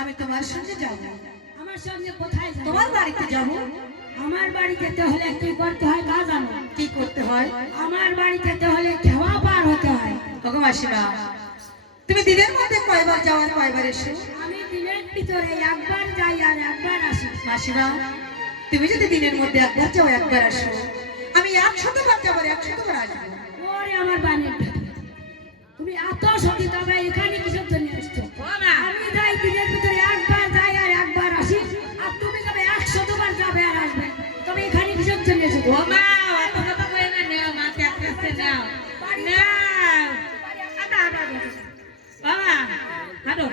আমি তোমার সঙ্গে যাব। আমার সঙ্গে কোথায় যাব? তোমার বাড়িতে যাব। আমার বাড়ি যেতে হলে কি করতে হয় তা জানো? কি করতে হয়? আমার বাড়ি যেতে হলে কেওয়া পার হতে হয়। ওগো মাসিমা, তুমি দিনের মধ্যে কয়বার যাও আর কয়বার এসো? আমি দিনের ভিতরে একবার যাই আর একবার আসি। মাসিমা, তুমি যদি দিনের মধ্যে একবার যাও একবার আসো, আমি 100 বার যাবো, 100 বার আসবো। ওরে আমার বানের তুমি এত সতী তবে এখানে কিসের জন্য এসছো? আমি যাই দিনের ভিতরে একবার যাই আর একবার আসি, আর তুমি যাবে 100 বার যাবে আর আসবে। তবে এখানে কিসের জন্য এসছো? ও মা, অত কথা কই না, নাও মা, কাছে নাও নাও। বাবা হাঁটো।